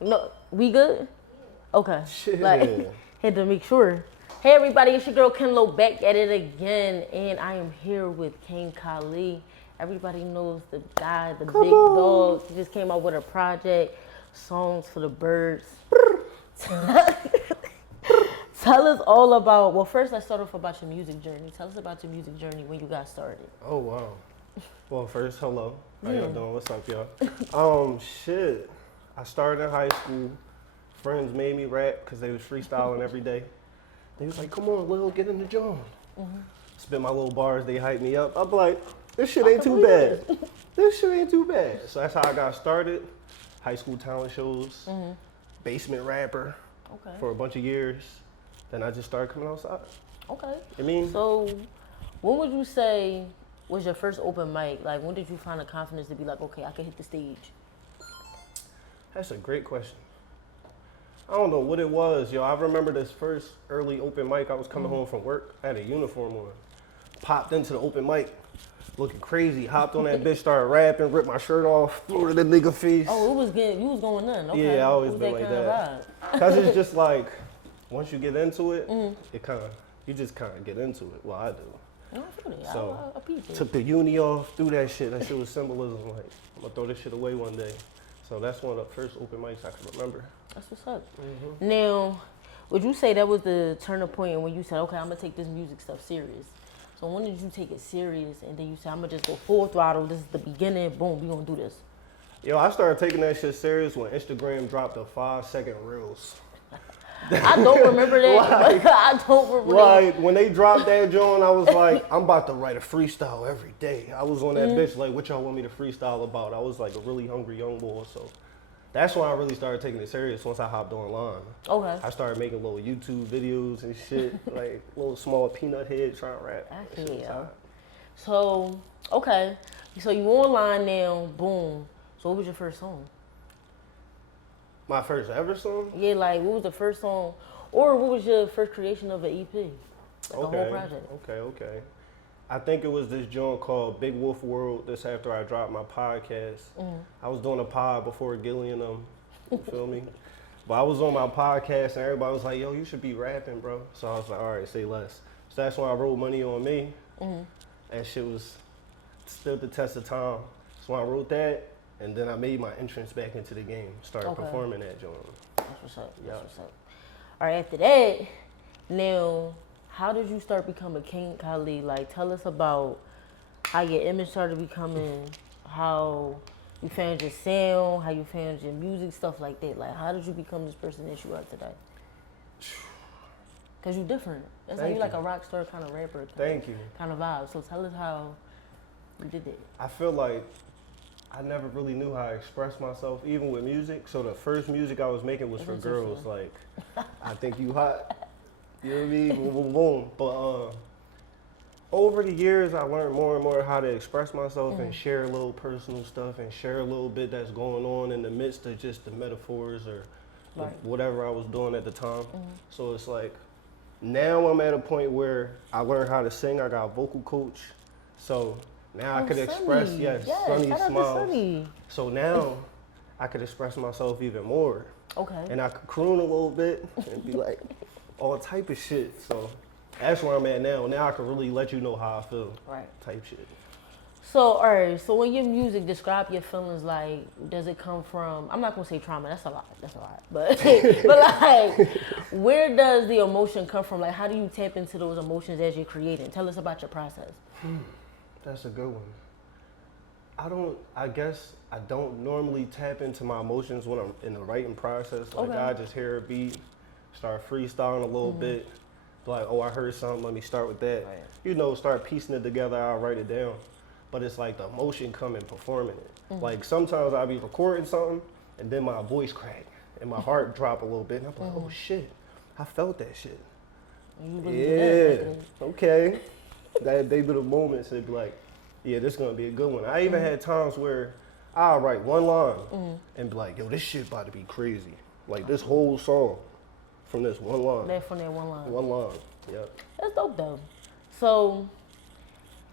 No, we good? Okay. Shit. Like, had to make sure. Hey everybody, it's your girl Kenlo back at it again, and I am here with King Kahlih. Everybody knows the guy, the Come big on. dog. He just came out with a project, Songs for the Birds. Tell us all about, well, first let's start off about your music journey. Tell us about your music journey when you got started. Oh wow. Well, first, hello. How y'all doing? What's up, y'all? Shit. I started in high school. Friends made me rap because they was freestyling every day. They was like, "Come on, Lil, get in the joint." Spit my little bars. They hyped me up. I'm like, "This shit ain't too bad. This shit ain't too bad." So that's how I got started. High school talent shows, basement rapper Okay. for a bunch of years. Then I just started coming outside. Okay. I mean, So, when would you say was your first open mic? Like, when did you find the confidence to be like, okay, I can hit the stage? that's a great question. I don't know what it was, yo. I remember this first early open mic. I was coming home from work. I had a uniform on. Popped into the open mic, looking crazy. Hopped on that bitch, started rapping, ripped my shirt off, threw it in the nigga face. Oh, you was going none. Okay. Yeah, I always It was been like kind of that. Cause it's just like, once you get into it, you just kind of get into it. Well, I do. vibe. No, I feel it. So, I peeped it. Took the uni off, threw that shit. That shit was symbolism. Like, I'm gonna throw this shit away one day. So that's one of the first open mics I can remember. That's what's up. Now, would you say that was the turning point when you said, okay, I'm gonna take this music stuff serious? So when did you take it serious and then you said, I'm gonna just go full throttle, this is the beginning, boom, we gonna do this? Yo, I started taking that shit serious when Instagram dropped the 5-second reels. I don't remember that. Like- I don't remember that. Like, when they dropped that joint, I was like, I'm about to write a freestyle every day. I was on that bitch like, what y'all want me to freestyle about? I was like a really hungry young boy, so that's when I really started taking it serious once I hopped online. Okay. I started making little YouTube videos and shit, like little small peanut head trying to rap. I That feel shit was ya. hot. So, okay. So you online now, boom. So what was your first song? My first ever song? Yeah, like what was the first song? Or what was your first creation of an EP? Like a whole project. Okay. I think it was this joint called Big Wolf World. This after I dropped my podcast. I was doing a pod before Gillian you feel me? But I was on my podcast and everybody was like, yo, you should be rapping, bro. So I was like, all right, say less. So that's when I wrote Money on Me. That shit was stood the test of time. So I wrote that, and then I made my entrance back into the game. Started Okay. performing that joint. That's what's up. Yeah. That's what's up. All right, after that, now, how did you start becoming King Kahlih? Like, tell us about how your image started becoming, how you found your sound, how you found your music, stuff like that. Like, how did you become this person that you are today? Because you're different. That's Thank like you like you. a rock star kind of rapper. Thank you. Kind of vibe. So tell us how you did that. I feel like I never really knew how to express myself, even with music. So the first music I was making was for That's girls, interesting. like, I think you hot. You know what I mean? Boom, boom, boom. But over the years, I learned more and more how to express myself and share a little personal stuff and share a little bit that's going on in the midst of just the metaphors or Right. whatever I was doing at the time. So it's like, now I'm at a point where I learned how to sing. I got a vocal coach. So now I Oh, could express, Sunny. yes, Yes, Sunny shout out to smiles. Sunny. So now I could express myself even more. Okay. And I could croon a little bit and be like all type of shit. So that's where I'm at now. Now I can really let you know how I feel. Right. Type shit. So, all right. So, when your music describe your feelings, like, does it come from? I'm not gonna say trauma. That's a lot. That's a lot. But, but like, where does the emotion come from? Like, how do you tap into those emotions as you're creating? Tell us about your process. That's a good one. I guess I don't normally tap into my emotions when I'm in the writing process. Like, Okay. I just hear a beat, start freestyling a little bit. Like, oh, I heard something, let me start with that. Right. You know, start piecing it together, I'll write it down. But it's like the emotion coming, performing it. Like, sometimes I'll be recording something, and then my voice crack, and my heart drop a little bit, and I'm like, oh shit, I felt that shit. You really do that, Yeah, like, okay. They be the moments that be like, yeah, this gonna be a good one. I even had times where I'll write one line and be like, yo, this shit about to be crazy. Like this whole song from this one line. that from that one line. One line, yeah. That's dope though. So,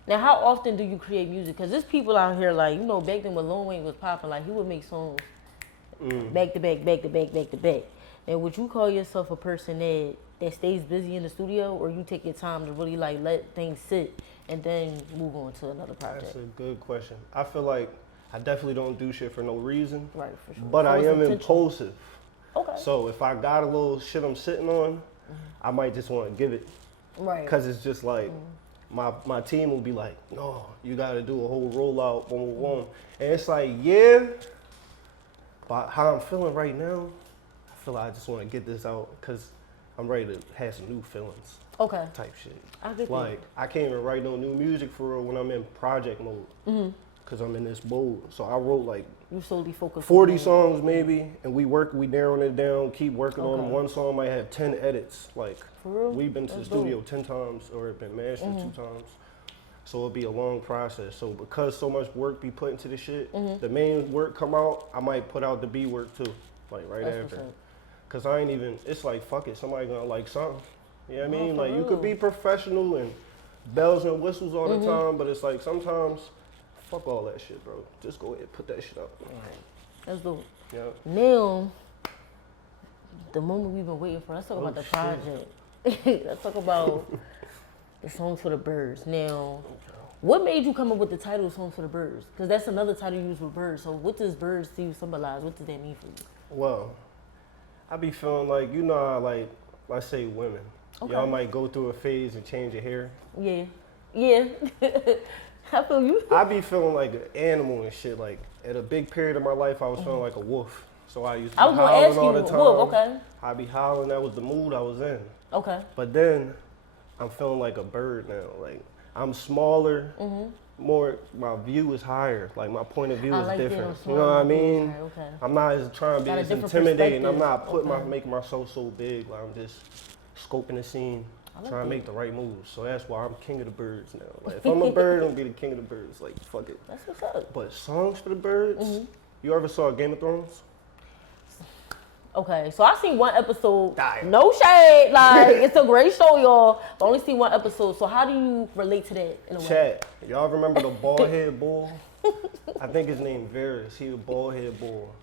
now how often do you create music? Because there's people out here like, you know, back then when Lil Wayne was popping, like he would make songs back to back, back to back, back to back. And would you call yourself a person that stays busy in the studio, or you take your time to really like let things sit and then move on to another project? That's a good question. I feel like I definitely don't do shit for no reason. Right, for sure. But So I it's am intentional. impulsive. Okay. So if I got a little shit I'm sitting on, I might just want to give it. Right. Because it's just like, my team will be like, no, you got to do a whole rollout, boom, boom, boom. And it's like, yeah, but how I'm feeling right now, I feel like I just want to get this out because I'm ready to have some new feelings. Okay. Type shit. I get Like, I can't even write no new music for real when I'm in project mode. Because I'm in this mode. So I wrote like you solely focus 40 on songs maybe, and we narrowing it down, keep working on them. Okay. One song might have 10 edits. Like, For real? we've been to That's the studio dope. 10 times or been mastered 2 times. So it'll be a long process. So because so much work be put into the shit, the main work come out, I might put out the B work too, like right That's after. what's up. Cause I ain't even, it's like, fuck it, somebody gonna like something. You know what I No, mean? for Like, you real. could be professional and bells and whistles all the time, but it's like sometimes, fuck all that shit, bro. Just go ahead and put that shit up. That's dope. Yeah. Now, the moment we've been waiting for, let's talk Oh, about the shit. project. Let's talk about the Songs for the Birds. Now, what made you come up with the title Songs for the Birds? Because that's another title you use for birds. So what does birds to you symbolize? What does that mean for you? Well, I be feeling like, you know how, like, let's say women. Okay. Y'all might go through a phase and change your hair. Yeah. Yeah. I feel you. I be feeling like an animal and shit. Like, at a big period of my life, I was feeling like a wolf. So I used to be I was going to howling ask you, all the time. Wolf, okay. I be howling. That was the mood I was in. Okay. But then I'm feeling like a bird now. Like, I'm smaller, more, my view is higher. Like, my point of view I is like that, different. I'm You know what I smart, mean? okay. I'm not as trying to be Got a as different intimidating. I'm perspective. not putting Okay. making myself so big. Like, I'm just scoping the scene, like trying to that. make the right moves. So that's why I'm king of the birds now. Like, if I'm a bird, I'm gonna be the king of the birds. Like, fuck it. That's what's up. But songs for the birds, you ever saw Game of Thrones? Okay, so I seen one episode. Damn. No shade, like it's a great show, y'all. But only seen one episode. So how do you relate to that in a way? Chat, y'all remember the bald head bull? I think his name Varys. He a bald head bull.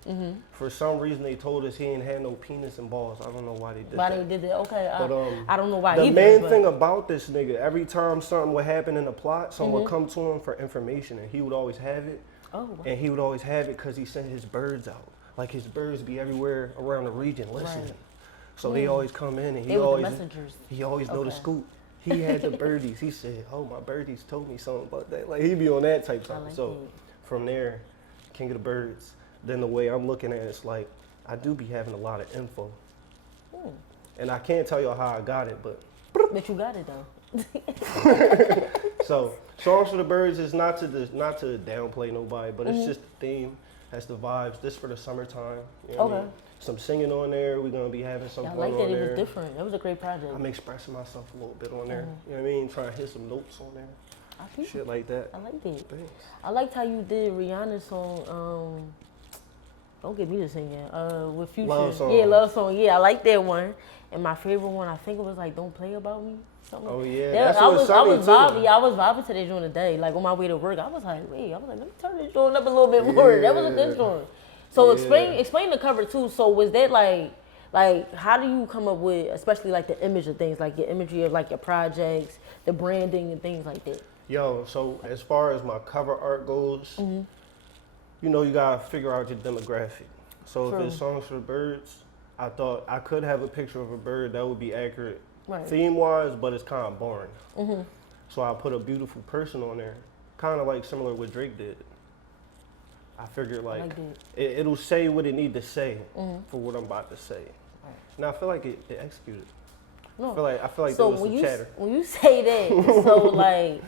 For some reason, they told us he ain't had no penis and balls. I don't know why they did Why that. they did that? Okay, But, I don't know why The either. main but- thing about this nigga, every time something would happen in the plot, someone would come to him for information, and he would always have it. Oh, wow. And he would always have it because he sent his birds out. Like, his birds be everywhere around the region listening. Right. So they always come in, and They he were the always messengers. he always know the Okay. scoop. He had the birdies. He said, "Oh, my birdies told me something about that." Like, he be on that type I stuff. like So that. from there, king of the birds. Then the way I'm looking at it, it's like I do be having a lot of info, and I can't tell y'all how I got it, but But you got it though. so songs for the birds is not to downplay nobody, but it's just the theme. That's the vibes. This for the summertime. You know what I Okay. mean? Some singing on there. We're gonna be having some I fun like that. on It there. was different. It was a great project. I'm expressing myself a little bit on there. You know what I mean? Trying to hit some notes on there. I think Shit like that. I like that. Thanks. I liked how you did Rihanna's song. Don't get me to sing it. With Future. Love Song. Yeah, love song. Yeah, I like that one. And my favorite one, I think it was like "Don't Play About Me." Something. Oh, yeah. Yeah, That's I what was Sunny, vibing. too. Yeah, I was vibing to that during the day. Like on my way to work, I was like, let me turn this joint up a little bit more. That was a good joint. So Yeah. explain the cover too. So was that like how do you come up with, especially like the image of things, like your imagery of like your projects, the branding and things like that? Yo, so as far as my cover art goes, you know, you gotta figure out your demographic. So True. if it's songs for the birds, I thought I could have a picture of a bird that would be accurate Right. theme wise, but it's kind of boring. So I put a beautiful person on there, kind of like similar what Drake did. I figured like like that. it'll say what it need to say for what I'm about to say. Now I feel like it executed. No. I feel like So there was when some you chatter. when you say that, so like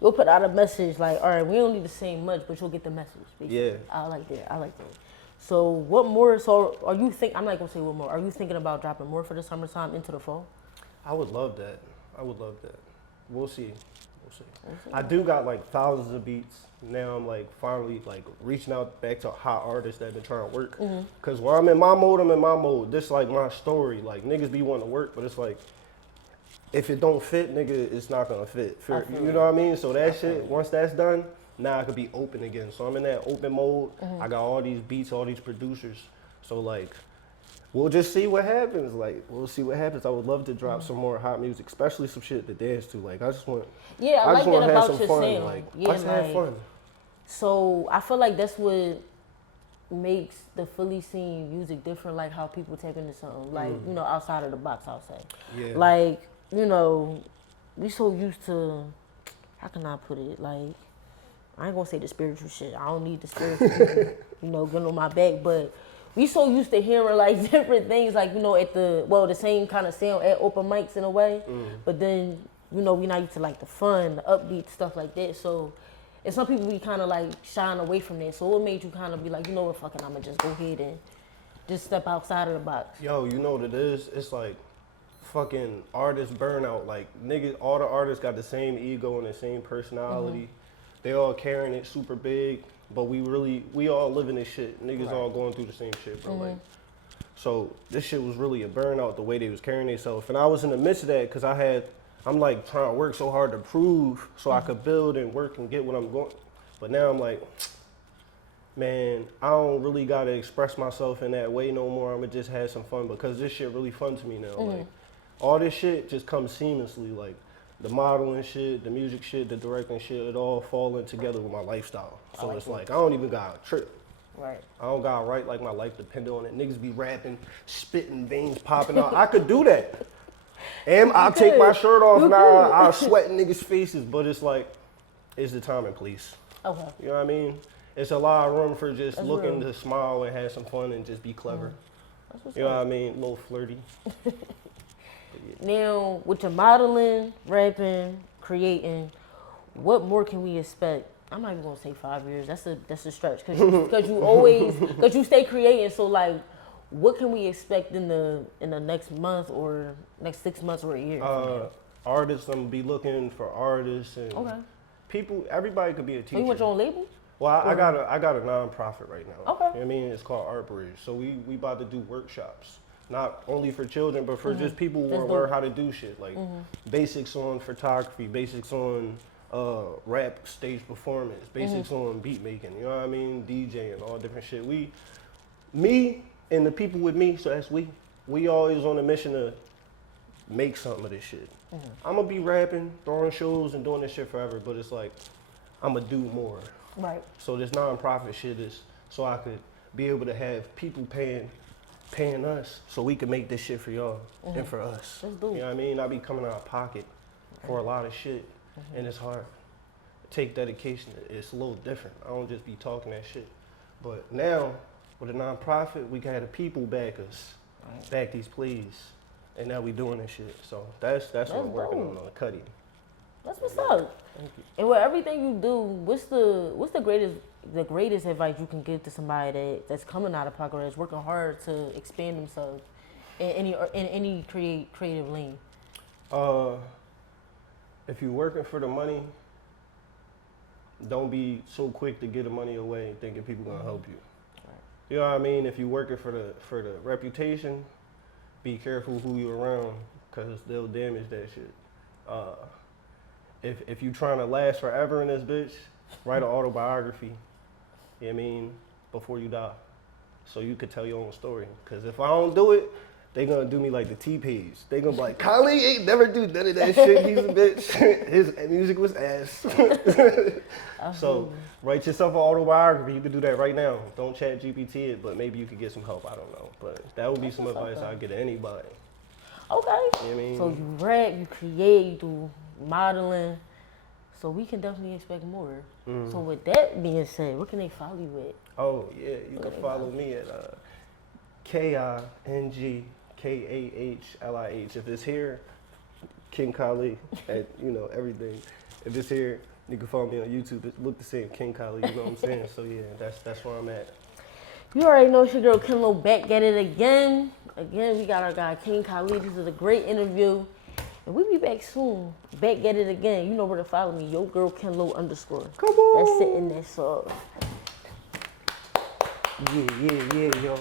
you'll put out a message like, all right, we don't need to say much, but you'll get the message. Basically. Yeah. I like that. I like that. So what more? So are you I'm not gonna say what more. Are you thinking about dropping more for the summertime into the fall? I would love that. I would love that. We'll see. We'll see. I do got like thousands of beats. Now I'm like finally like reaching out back to hot artists that been trying to work. Cause when I'm in my mode, I'm in my mode. This like my story. Like niggas be wanting to work, but it's like if it don't fit, nigga, it's not gonna fit. I feel You know what I mean? So that shit, once that's done, now I could be open again. So I'm in that open mode. I got all these beats, all these producers. So like, we'll just see what happens. Like, we'll see what happens. I would love to drop some more hot music, especially some shit to dance to. Like, I just want, Yeah, I like just want that to have about some your fun. sound. Like, Yeah, let's have like- fun. So I feel like that's what makes the Philly scene music different, like how people tap into something, like, you know, outside of the box, I'll say. Yeah. Like, you know, we so used to, how can I put it? Like, I ain't gonna say the spiritual shit. I don't need the spiritual, you know, getting on my back, but we so used to hearing like different things, like, you know, at the same kind of sound at open mics in a way, but then, you know, we not used to like the fun, the upbeat stuff like that. So, and some people be kind of like shying away from that. So what made you kind of be like, you know what, fucking, I'm gonna just go ahead and just step outside of the box? Yo, you know what it is? It's like fucking artist burnout. Like, niggas, all the artists got the same ego and the same personality. They all carrying it super big, but we all living this shit. Niggas all going through the same shit, bro. Like, so this shit was really a burnout, the way they was carrying themselves. And I was in the midst of that because I'm like trying to work so hard to prove so I could build and work and get what I'm going. But now I'm like, man, I don't really gotta express myself in that way no more. I'ma just have some fun because this shit really fun to me now. Like, all this shit just comes seamlessly. Like, the modeling shit, the music shit, the directing shit, it all falling together with my lifestyle. So like it's it. like, I don't even gotta trip. Right. I don't gotta write like my life depend on it. Niggas be rapping, spitting, veins popping out. I could do that. And I'll take my shirt off and I'll sweat in niggas' faces, but it's like, it's the time and place. Okay. You know what I mean? It's a lot of room for just That's looking real. to smile and have some fun and just be clever. That's what's You know up. what I mean? A little flirty. Now, with your modeling, rapping, creating, what more can we expect? I'm not even gonna say 5 years. That's a stretch because you stay creating. So like, what can we expect in the next month or next 6 months or a year? from now? Artists, I'm gonna be looking for artists and Okay. people. Everybody could be a So teacher. you want your own label? Well, I got a nonprofit right now. Okay. You know what I mean? It's called Art Bridge. So we about to do workshops, not only for children, but for just people who That's want to learn dope. how to do shit, like basics on photography, basics on rap stage performance, basics on beat making. You know what I mean? DJing, all different shit. Me and the people with me, so that's we always on a mission to make something of this shit. I'm gonna be rapping, throwing shows, and doing this shit forever, but it's like I'm gonna do more. Right. So this nonprofit shit is so I could be able to have people paying us so we can make this shit for y'all and for us. That's dope. You know what I mean? I be coming out of pocket for a lot of shit and it's hard. Take dedication. It's a little different. I don't just be talking that shit. But now with a nonprofit, we can have the people back us, back these plays. And now we doing this shit. So that's what I'm working on the cutting. That's what's up. And with everything you do, what's the greatest advice you can give to somebody that's coming out of pocket or that's working hard to expand themselves in any creative lane? If you're working for the money, don't be so quick to get the money away thinking people gonna help you. Right. You know what I mean? If you're working for the reputation, be careful who you're around because they'll damage that shit. If you trying to last forever in this bitch, write an autobiography, you know what I mean, before you die. So you could tell your own story. Because if I don't do it, they gonna do me like the T-Page. They gonna be like, Kahlih ain't never do none of that shit. He's a bitch. His music was ass. So write yourself an autobiography. You could do that right now. Don't chat GPT it, but maybe you could get some help. I don't know. But that would be some advice I'd give to anybody. Okay. You know what I mean? So you rap, you create, you do modeling. So we can definitely expect more. So with that being said, what can they follow you at? Oh yeah, you can follow me at KingKahlih. If it's here, King Kahlih at everything. If it's here, you can follow me on YouTube. It look the same, King Kahlih. You know what I'm saying? So yeah, that's where I'm at. You already know it's your girl Kenlo back at it again. Again, we got our guy King Kahlih. This is a great interview. And we'll be back soon. Back at it again. You know where to follow me. Your girl Kenlo _ Come on. That's it in that song. Yeah, y'all.